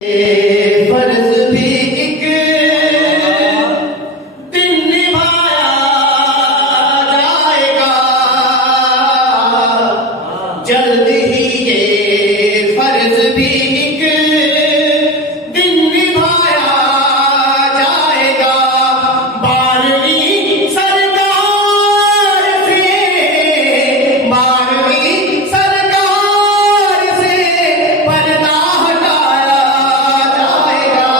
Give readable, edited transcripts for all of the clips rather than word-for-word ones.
फर्ज भी एक दिन निभाया जाएगा, जल्द ही ये फर्ज भी एक दिन निभाया जाएगा। 12वीं सरकार से 12वीं सरकार से पर्दा हटाया जाएगा,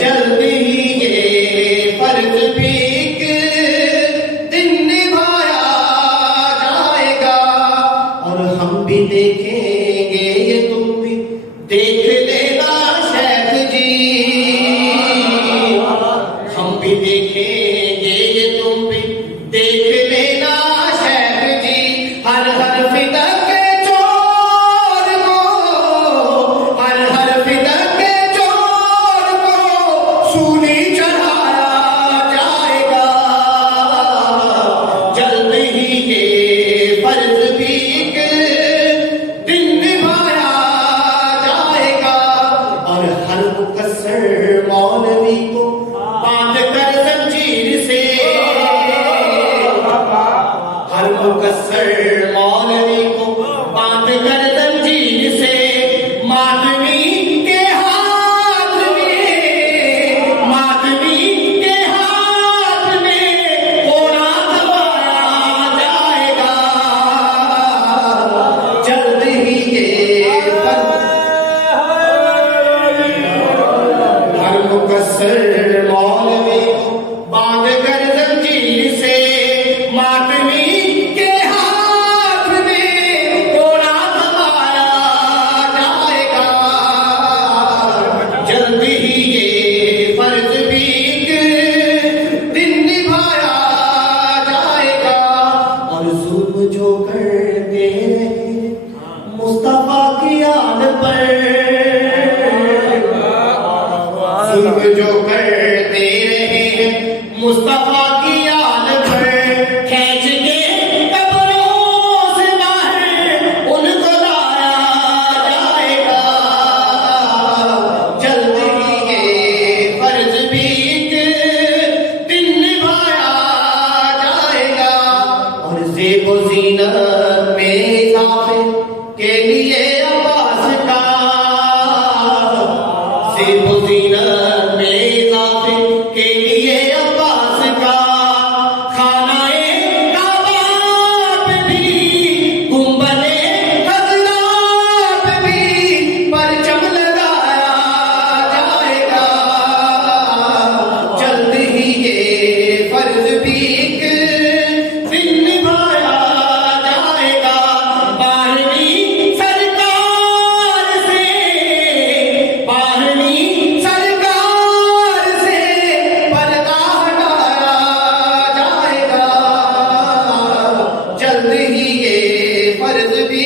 जल्द ही ये फर्ज भी एक दिन निभाया जाएगा। और हम भी देखेंगे, ये तुम भी देख लेना शेख जी, हम भी देखेंगे, ये तुम भी देख लेना शेख जी। हर हर फिदा के चोर को, हर फिदा के चोर को सूली चढ़ाया जाएगा, जल्द ही ये फर्ज भी एक दिन निभाया जाएगा। और हर मुकस्सर मौलवी को बांध कर जंजीर से, हर मुकस्सर मौलवी को बांध कर जंजीर से, मातमी के हाथ में, मातमी के हाथ में कोड़ा दबाया जाएगा, जल्द ही ये हर मुकस्सर मौलवी को बांध कर जंजीर से, मातमी के हाथ में कोड़ा दबाया जाएगा, जल्द ही ये फर्ज भी एक दिन निभाया जाएगा। और जुल्म जो करते रहे मुस्तफा की आन पर, जुल्म जो करते रहे मुस्तफा की आन पर, खींच के कब्रों से बाहर उनको लाया जाएगा, जल्द ही ये फर्ज भी एक दिन निभाया जाएगा। और ज़ेब व ज़ीनत में इज़ाफ़े के लिए अब्बास का, ज़ेब व ज़ीनत में इज़ाफ़े के लिए अब्बास का, खानाए काबा पे भी, गुंबदे खज़रा पे भी परचम लगाया जाएगा, जल्द ही ये फर्ज भी एक दिन निभाया जाएगा। 12वीं सरकार से, 12वीं सरकार से पर्दा हटाया जाएगा, जल्द ही ये फर्ज भी